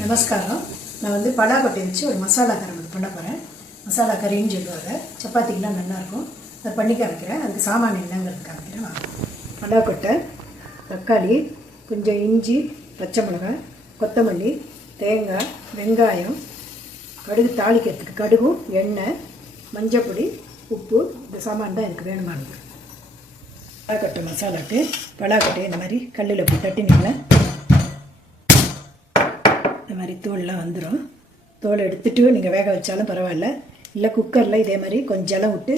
நமஸ்காரம். நான் வந்து பலாக்கொட்டை வச்சு ஒரு மசாலா கறி பண்ண போகிறேன். மசாலா கறின்னு சொல்லுவாங்க. சப்பாத்திக்கெலாம் நல்லாயிருக்கும். அதை பண்ணி காமிக்கிறேன். அதுக்கு சாமான் என்னங்கிறது காமிக்கிறேன். பலாக்கொட்டை, தக்காளி, கொஞ்சம் இஞ்சி, பச்சை மிளகாய், கொத்தமல்லி, தேங்காய், வெங்காயம், கடுகு தாளிக்கிறதுக்கு கடுகும், எண்ணெய், மஞ்சப்பொடி, உப்பு. இந்த சாமான் தான் எனக்கு வேணுமானது. பலாக்கொட்டை மசாலாவுக்கு பலாக்கொட்டையை இந்த மாதிரி கல்லில் போய் தட்டினீங்களா இந்த மாதிரி தோல்லாம் வந்துடும். தோலை எடுத்துகிட்டு நீங்கள் வேக வச்சாலும் பரவாயில்ல. இல்லை குக்கரில் இதே மாதிரி கொஞ்சம் ஜலம் விட்டு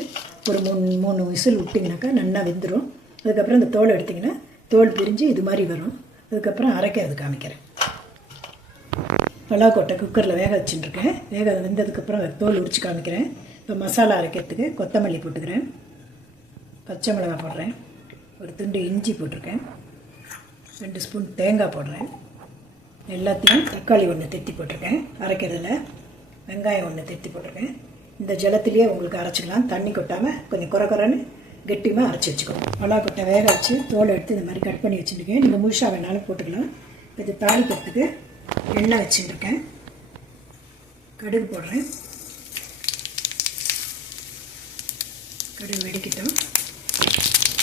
ஒரு மூணு விசில் விட்டிங்கனாக்கா நல்லா வெந்துடும். அதுக்கப்புறம் இந்த தோலை எடுத்திங்கன்னா தோல் பிரிஞ்சு இது மாதிரி வரும். அதுக்கப்புறம் அரைக்கிறது காமிக்கிறேன். பலாக்கொட்டை குக்கரில் வேக வச்சுட்டுருக்கேன். வெந்ததுக்கப்புறம் தோல் உரித்து காமிக்கிறேன். இப்போ மசாலா அரைக்கிறதுக்கு கொத்தமல்லி போட்டுக்கிறேன், பச்சை மிளகாய் போடுறேன், ஒரு துண்டு இஞ்சி போட்டிருக்கேன், 2 ஸ்பூன் தேங்காய் போடுறேன், எல்லாத்தையும் தக்காளி ஒன்று தெத்தி போட்டிருக்கேன் அரைக்கிறதுல, வெங்காயம் ஒன்று தெத்தி போட்டிருக்கேன். இந்த ஜலத்திலேயே உங்களுக்கு அரைச்சிக்கலாம். தண்ணி கொட்டாமல் கொஞ்சம் குறைன்னு கெட்டியமாக அரைச்சி வச்சுக்கணும். பலாக்கொட்டை வேக வச்சு தோலை எடுத்து இந்த மாதிரி கட் பண்ணி வச்சுருக்கேன். நீங்கள் முழுசாக வேணாலும் போட்டுக்கலாம். இது தாளிக்கிறதுக்கு எண்ணெய் வச்சுருக்கேன். கடுகு போடுறேன். கடுகு வெடிக்கிட்டோம்.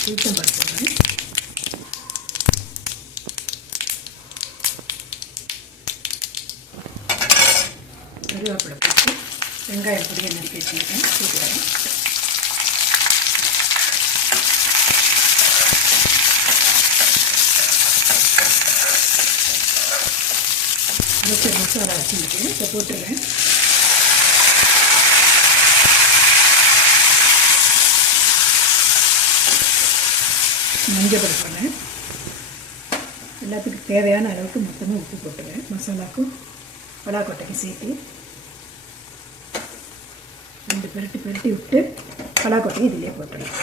உளுத்தம்பருப்பு போடுறேன். கருவேப்பிலை போட்டு வெங்காயம் பொடியை நறுக்கி வச்சுருக்கேன். போட்டுக்கிறேன். மசாலா வச்சுருக்கேன். இப்போ போட்டுருவேன். மஞ்சள் பொடி போடுறேன். எல்லாத்துக்கும் தேவையான அளவுக்கு மொத்தமாக உப்பு போட்டுருவேன். மசாலாவுக்கும் பலாக்கொட்டைக்கு சேர்த்து 2 பெருட்டி விட்டு பலாக்கொட்டையை இதிலே போட்டுருவேன்.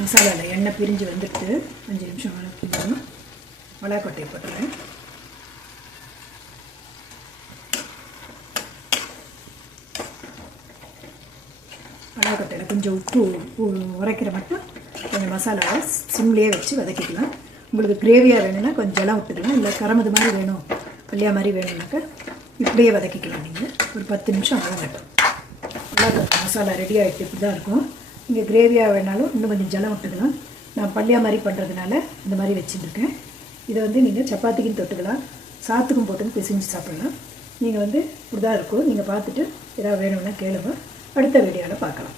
மசாலாவில் எண்ணெய் பிரிஞ்சு வந்துட்டு 5 நிமிஷம் வளர்க்கணும். பலாக்கொட்டையை போட்டுருவேன். பலாக்கொட்டையில் கொஞ்சம் உப்பு உரைக்கிற மட்டும் கொஞ்சம் மசாலாவை சிம்லேயே வச்சு வதக்கிக்கலாம். உங்களுக்கு கிரேவியாக வேணும்னா கொஞ்சம் ஜலம் விட்டுக்கலாம். இல்லை கரமது மாதிரி வேணும், பள்ளியா மாதிரி வேணும்னாக்கா இப்படியே வதக்கிக்கலாம். நீங்கள் ஒரு 10 நிமிஷம் வதங்கட்டும். பலாக்கொட்டை மசாலா ரெடி ஆகிட்டு இப்படி தான் இருக்கும். நீங்கள் கிரேவியாக வேணாலும் இன்னும் கொஞ்சம் ஜலம் விட்டுக்கலாம். நான் பள்ளியா மாதிரி பண்ணுறதுனால இந்த மாதிரி வச்சுருக்கேன். இதை வந்து நீங்கள் சப்பாத்திக்கும் தொட்டுக்கலாம், சாத்துக்கும் போட்டு பிசைஞ்சு சாப்பிடலாம். நீங்கள் வந்து இப்படி தான் இருக்கும். நீங்கள் பார்த்துட்டு ஏதாவது வேணும்னா கேளுங்க. அடுத்த வீடியோவில் பார்க்கலாம்.